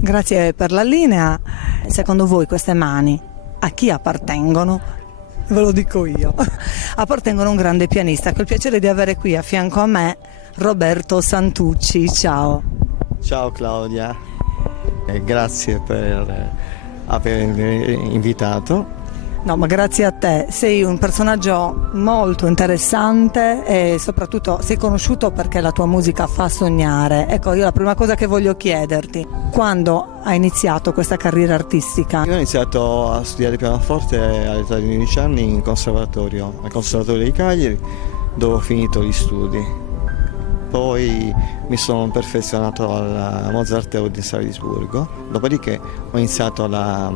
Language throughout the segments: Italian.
Grazie per la linea. Secondo voi queste mani a chi appartengono? Ve lo dico io. Appartengono a un grande pianista che ho il piacere di avere qui a fianco a me, Roberto Santucci. Ciao. Ciao Claudia, grazie per avermi invitato. No, ma grazie a te. Sei un personaggio molto interessante e soprattutto sei conosciuto perché la tua musica fa sognare. Ecco, io la prima cosa che voglio chiederti, quando hai iniziato questa carriera artistica? Io ho iniziato a studiare pianoforte all'età di 11 anni in conservatorio, al Conservatorio di Cagliari, dove ho finito gli studi. Poi mi sono perfezionato alla Mozarteum di Salisburgo, dopodiché ho iniziato la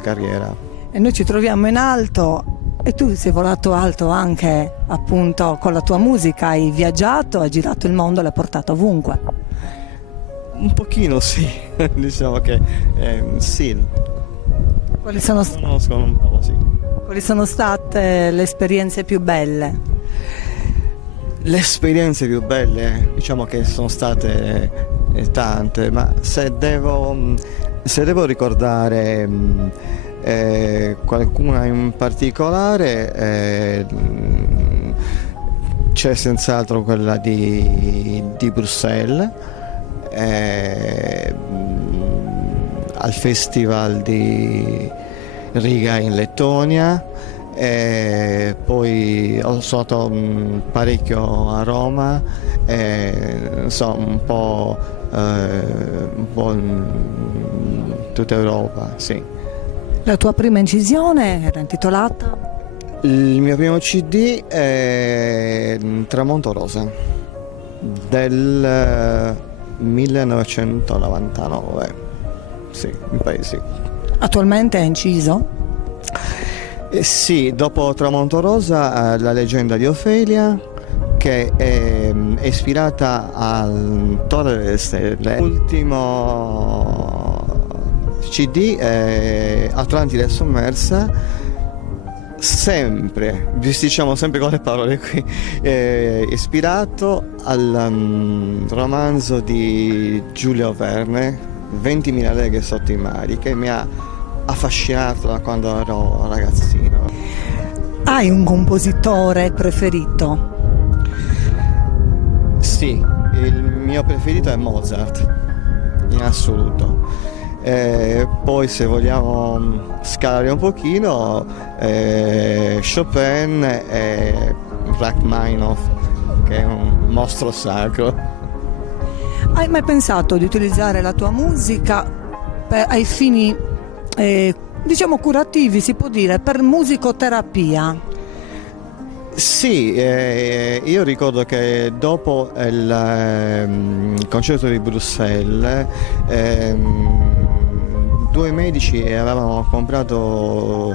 carriera. E noi ci troviamo in alto e tu sei volato alto anche appunto con la tua musica, hai viaggiato, hai girato il mondo, l'hai portato ovunque. Un pochino sì, diciamo che sì. Quali sono, Conosco un po', sì. quali sono state le esperienze più belle? Le esperienze più belle, diciamo che sono state tante, ma se devo ricordare qualcuna in particolare, c'è senz'altro quella di Bruxelles, al Festival di Riga in Lettonia. E poi sono stato parecchio a Roma, un po' in tutta Europa, sì. La tua prima incisione era intitolata? Il mio primo CD è Tramonto Rosa del 1999, sì, mi pare sì. Attualmente è inciso? Sì, dopo Tramonto Rosa, la leggenda di Ofelia, che è ispirata al Torre delle Stelle. L'ultimo CD è Atlantide sommersa, sempre, diciamo sempre con le parole qui, ispirato al romanzo di Giulio Verne, 20.000 leghe sotto i mari, che mi ha affascinato da quando ero ragazzino. Hai un compositore preferito? Sì, il mio preferito è Mozart, in assoluto. Poi se vogliamo scalare un pochino, Chopin e Rachmaninoff, che è un mostro sacro. Hai mai pensato di utilizzare la tua musica ai fini diciamo curativi, si può dire, per musicoterapia? Sì, io ricordo che dopo il concerto di Bruxelles, due medici avevano comprato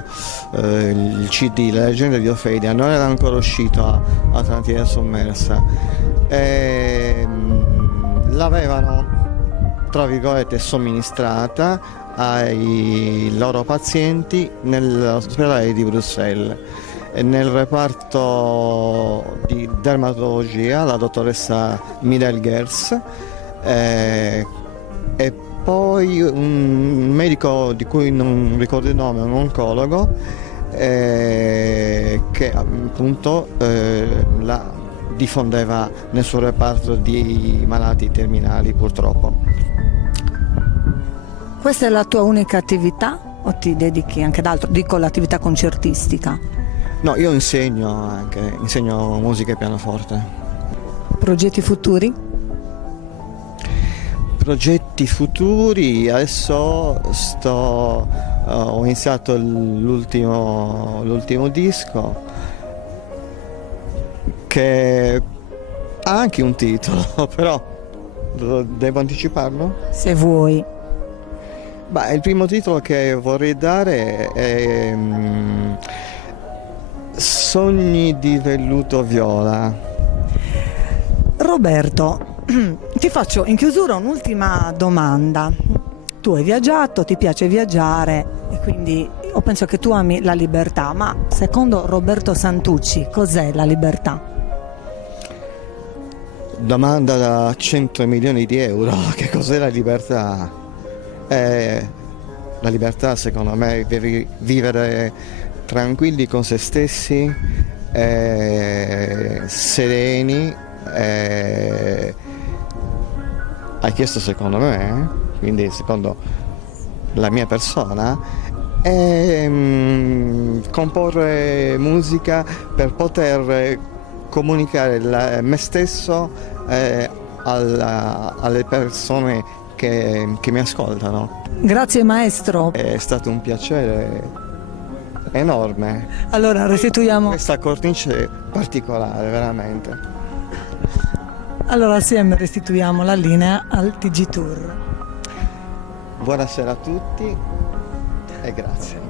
il CD, La leggenda di Ofelia, non era ancora uscito a Atlantide sommersa, l'avevano tra virgolette somministrata ai loro pazienti nell'ospedale di Bruxelles. Nel reparto di dermatologia la dottoressa Mirel Gers, e poi un medico di cui non ricordo il nome, un oncologo, che appunto la diffondeva nel suo reparto di malati terminali, purtroppo. Questa è la tua unica attività o ti dedichi anche ad altro? Dico l'attività concertistica. No, io insegno musica e pianoforte. Progetti futuri? Progetti futuri, adesso ho iniziato l'ultimo disco, che ha anche un titolo, però devo anticiparlo? Se vuoi. Beh, il primo titolo che vorrei dare è Sogni di velluto viola. Roberto, ti faccio in chiusura un'ultima domanda. Tu hai viaggiato, ti piace viaggiare e quindi io penso che tu ami la libertà, ma secondo Roberto Santucci cos'è la libertà? Domanda da 100 milioni di euro, che cos'è la libertà? La libertà secondo me è vivere tranquilli con se stessi, sereni. Hai chiesto secondo me, quindi secondo la mia persona, comporre musica per poter comunicare me stesso alle persone che mi ascoltano. Grazie maestro. È stato un piacere enorme. Allora restituiamo. Questa cornice particolare, veramente. Allora assieme restituiamo la linea al TG Tour. Buonasera a tutti e grazie.